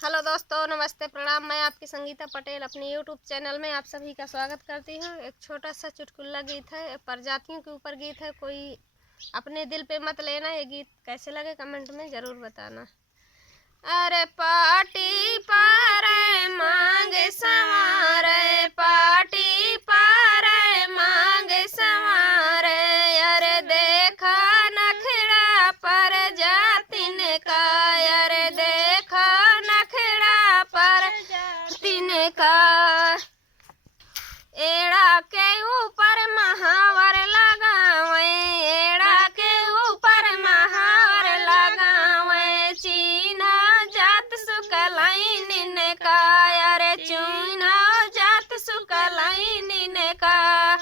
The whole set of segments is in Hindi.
हेलो दोस्तों, नमस्ते, प्रणाम। मैं आपकी संगीता पटेल अपने यूट्यूब चैनल में आप सभी का स्वागत करती हूँ। एक छोटा सा चुटकुला गीत है, प्रजातियों के ऊपर गीत है, कोई अपने दिल पे मत लेना। ये गीत कैसे लगे कमेंट में ज़रूर बताना। अरे पार्टी पर मांग संवारे, पार्टी पर मांग संवारे, अरे देखा नखड़ा पर जातिन का, अरे देखा नखड़ा पर जातिन का। एड़ा के ऊपर महावर लगावे, एड़ा के ऊपर महावर लगावे, चीना जात सुकलाइन का, अरे चीना जात सुकलाइन का।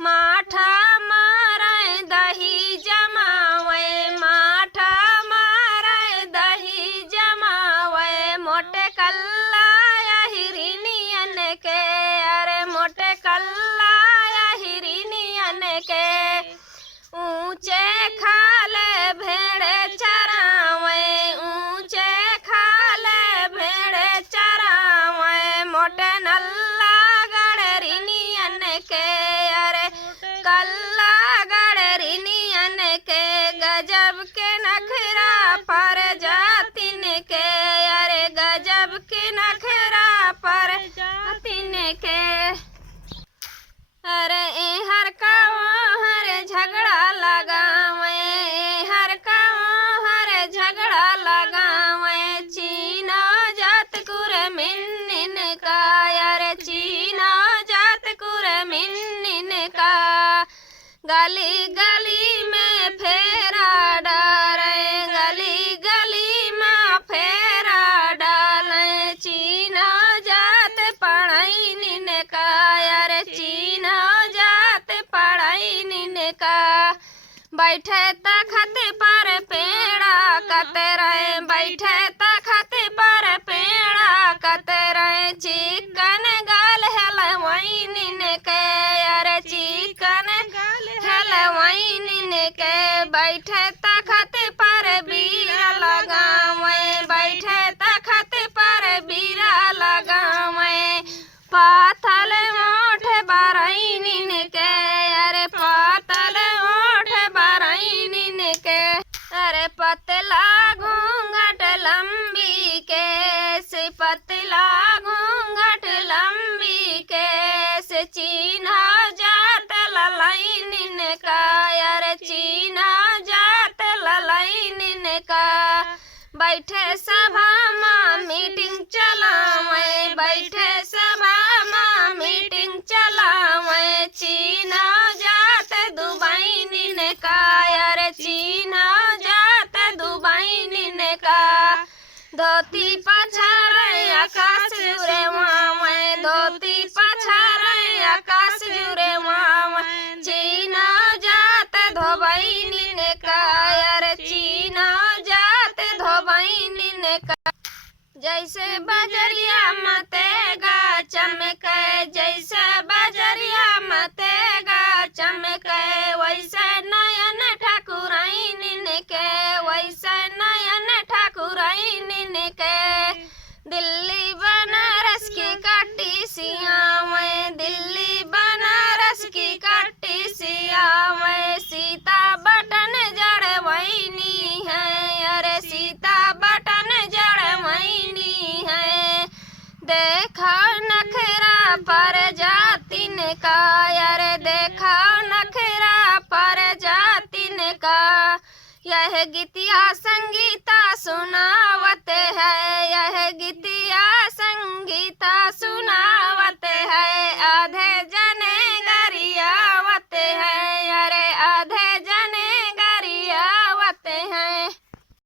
माठा मारे दही जमावे, माठा मारे दही जमावे, मोटे कल्ला हिरनियन के, अरे मोटे कल्ला हिरनियन के। ऊंचे खाले भेड़े चरावे, ऊंचे खाले भेड़े चरावे, मोटे नल्ला गड़रिनियन के, अरे कल्ला गड़रिनियन के। गजब के नखरा पर जातिन के, अरे गजब के नखरा पर जातिन के। अरे हर का हर झगड़ा लगावे, हर का हर झगड़ा लगावे, चीना जात कुरमिन का, अरे चीना जात कुरमिन का। गली गली में फेरा डाले, गली गली में फेरा डाले, चीना जात पढ़ाई का, अरे चीना जात पढ़ाई का। बैठे तखत पर पेड़ा कतरे, बैठे तखत पर पेड़ा कतरे, चिकन गाल हलवाइन के, अरे चिकन हलवाइन के। बैठे तखत पर बीरा लगावे, बैठे तखत पर बीरा लगावे, पाथल ओठ बरैनिन के, अरे पातल ओठ बरैनिन के। अरे पतला घूंघट लंबी के, से पतला घूंघट लंबी के, से चीना जात ललैनिन का, अरे चीना जात ललैनिन का। बैठे सभा में मीटिंग चलावे, बैठे सभा में मीटिंग चलावे, चीना जात दुबैनिन का, अरे चीना जात दुबैनिन का। धोती पछारे आकाश जुरे वावे, धोती पछारे आकाश जुरे वावे, चीना जात धोबैनिन का, अरे चीना जात धोबैनिन का। जैसे बजरिया मतेगा चमके, जैसे बजरिया मतेगा चमके, वैसे नयन ठाकुराइन के, वैसे नयन ठाकुराइन के। दिल्ली बनारस की कट्टी सियावे, दिल्ली बनारस की कट्टी सियावे, सीता बटन जड़वैनी है, अरे सीता बटन जड़वैनी है। देखा नखरा पर जातिन का, अरे देखा नखरा पर जातिन का। यह गीतिया संगीता सुनावत है, यह गीत